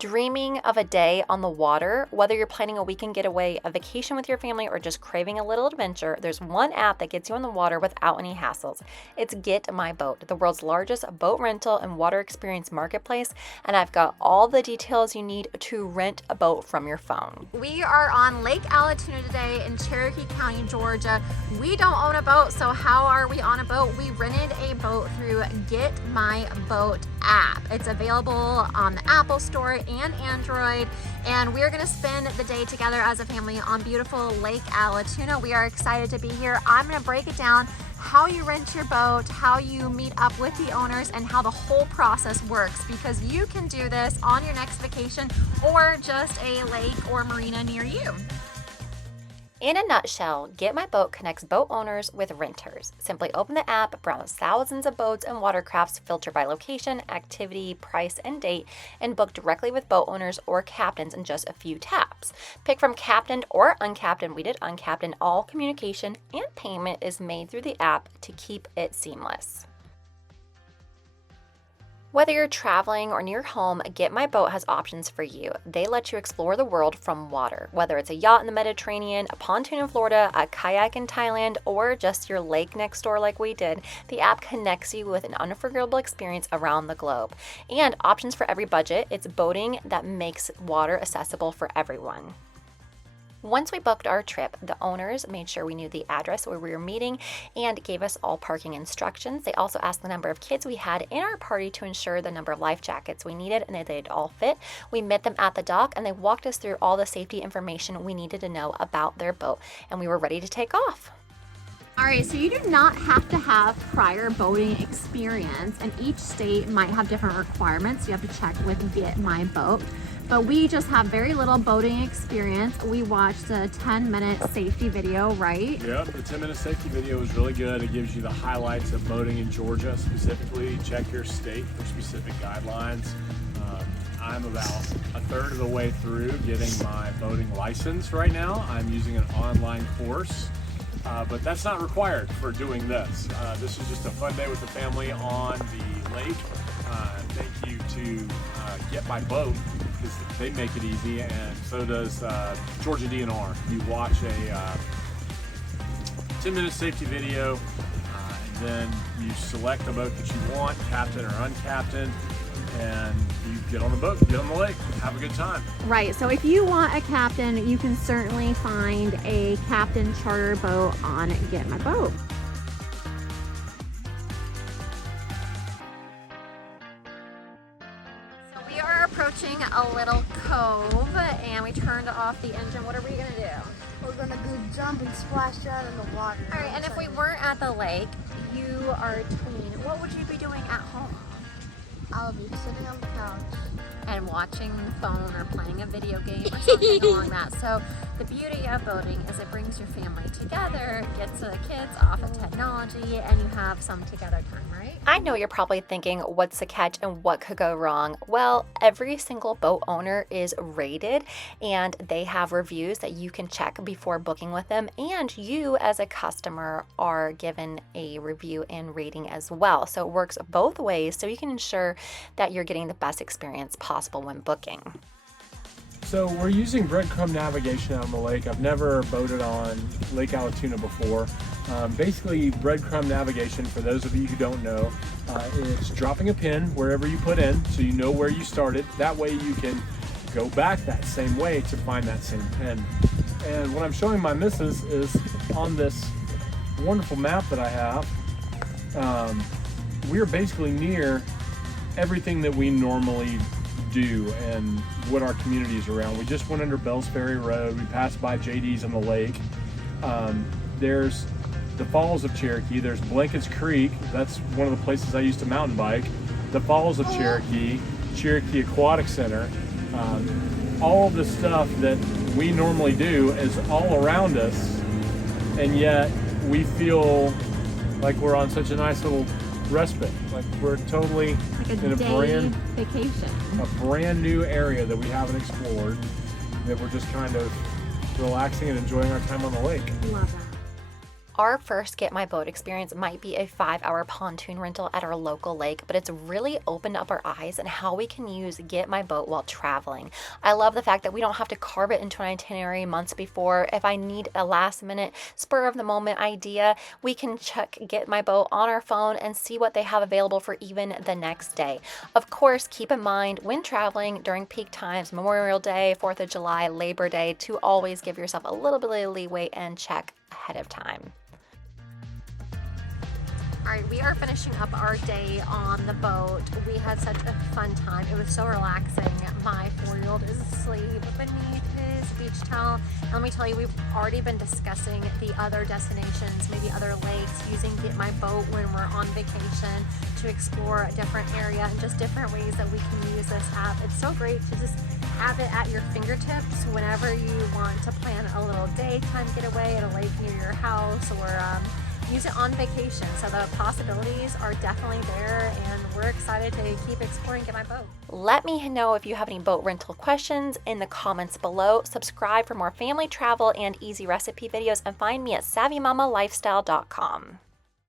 Dreaming of a day on the water? Whether you're planning a weekend getaway, a vacation with your family, or just craving a little adventure, there's one app that gets you on the water without any hassles. It's Getmyboat, the world's largest boat rental and water experience marketplace, and I've got all the details you need to rent a boat from your phone. We are on Lake Allatoona today in Cherokee County, Georgia. We don't own a boat, so how are we on a boat? We rented a boat through Getmyboat app. It's available on the Apple Store and Android, and we're gonna spend the day together as a family on beautiful Lake Allatoona. We are excited to be here. I'm gonna break it down, how you rent your boat, how you meet up with the owners, and how the whole process works, because you can do this on your next vacation or just a lake or marina near you. In a nutshell, Getmyboat connects boat owners with renters. Simply open the app, browse thousands of boats and watercrafts, filter by location, activity, price, and date, and book directly with boat owners or captains in just a few taps. Pick from captained or uncaptained. We did uncaptained. All communication and payment is made through the app to keep it seamless. Whether you're traveling or near home, Getmyboat has options for you. They let you explore the world from water, whether it's a yacht in the Mediterranean, a pontoon in Florida, a kayak in Thailand, or just your lake next door like we did. The app connects you with an unforgettable experience around the globe. And options for every budget. It's boating that makes water accessible for everyone. Once we booked our trip, the owners made sure we knew the address where we were meeting and gave us all parking instructions. They also asked the number of kids we had in our party to ensure the number of life jackets we needed and that they'd all fit. We met them at the dock and they walked us through all the safety information we needed to know about their boat, and we were ready to take off. All right, so you do not have to have prior boating experience, and each state might have different requirements. You have to check with Getmyboat. But we just have very little boating experience. We watched a 10-minute safety video, right? Yep, the 10-minute safety video is really good. It gives you the highlights of boating in Georgia specifically. Check your state for specific guidelines. I'm about a third of the way through getting my boating license right now. I'm using an online course, but that's not required for doing this. This is just a fun day with the family on the lake. Thank you to Getmyboat, because they make it easy, and so does Georgia DNR. You watch a 10-minute safety video, and then you select the boat that you want, captain or uncaptained, and you get on the boat, get on the lake, have a good time. Right, so if you want a captain, you can certainly find a captain charter boat on Getmyboat. Approaching a little cove, and we turned off the engine. What are we gonna do? We're gonna go jump and splash around in the water. All right, and if we weren't at the lake, you are a tween, what would you be doing at home? I'll be sitting on the couch and watching the phone or playing a video game or something along that. So the beauty of boating is it brings your family together, gets the kids off of technology, and you have some together time, right? I know you're probably thinking, what's the catch and what could go wrong? Well, every single boat owner is rated, and they have reviews that you can check before booking with them, and you as a customer are given a review and rating as well. So it works both ways, so you can ensure that you're getting the best experience possible when booking. So we're using breadcrumb navigation out on the lake. I've never boated on Lake Allatoona before. Basically, breadcrumb navigation, for those of you who don't know, it's dropping a pin wherever you put in, so you know where you started. That way you can go back that same way to find that same pin. And what I'm showing my missus is on this wonderful map that I have, we're basically near everything that we normally do and what our community is around. We just went under Bells Ferry Road. We passed by JD's on the lake. There's the Falls of Cherokee. There's Blankets Creek. That's one of the places I used to mountain bike. The Falls of Cherokee, Cherokee Aquatic Center. All the stuff that we normally do is all around us, and yet we feel like we're on such a nice little respite. Like we're totally like in a brand vacation. A brand new area that we haven't explored, that we're just kind of relaxing and enjoying our time on the lake. Love that. Our first Get My Boat experience might be a 5-hour pontoon rental at our local lake, but it's really opened up our eyes on how we can use Get My Boat while traveling. I love the fact that we don't have to carve it into an itinerary months before. If I need a last minute spur of the moment idea, we can check Get My Boat on our phone and see what they have available for even the next day. Of course, keep in mind when traveling during peak times, Memorial Day, 4th of July, Labor Day, to always give yourself a little bit of leeway and check ahead of time. All right, we are finishing up our day on the boat. We had such a fun time. It was so relaxing. My 4-year-old is asleep beneath his beach towel. And let me tell you, we've already been discussing the other destinations, maybe other lakes, using Get My Boat when we're on vacation to explore a different area and just different ways that we can use this app. It's so great to just have it at your fingertips whenever you want to plan a little daytime getaway at a lake near your house, or use it on vacation. So the possibilities are definitely there, and we're excited to keep exploring Get My Boat. Let me know if you have any boat rental questions in the comments below. Subscribe for more family travel and easy recipe videos, and find me at savvymamalifestyle.com.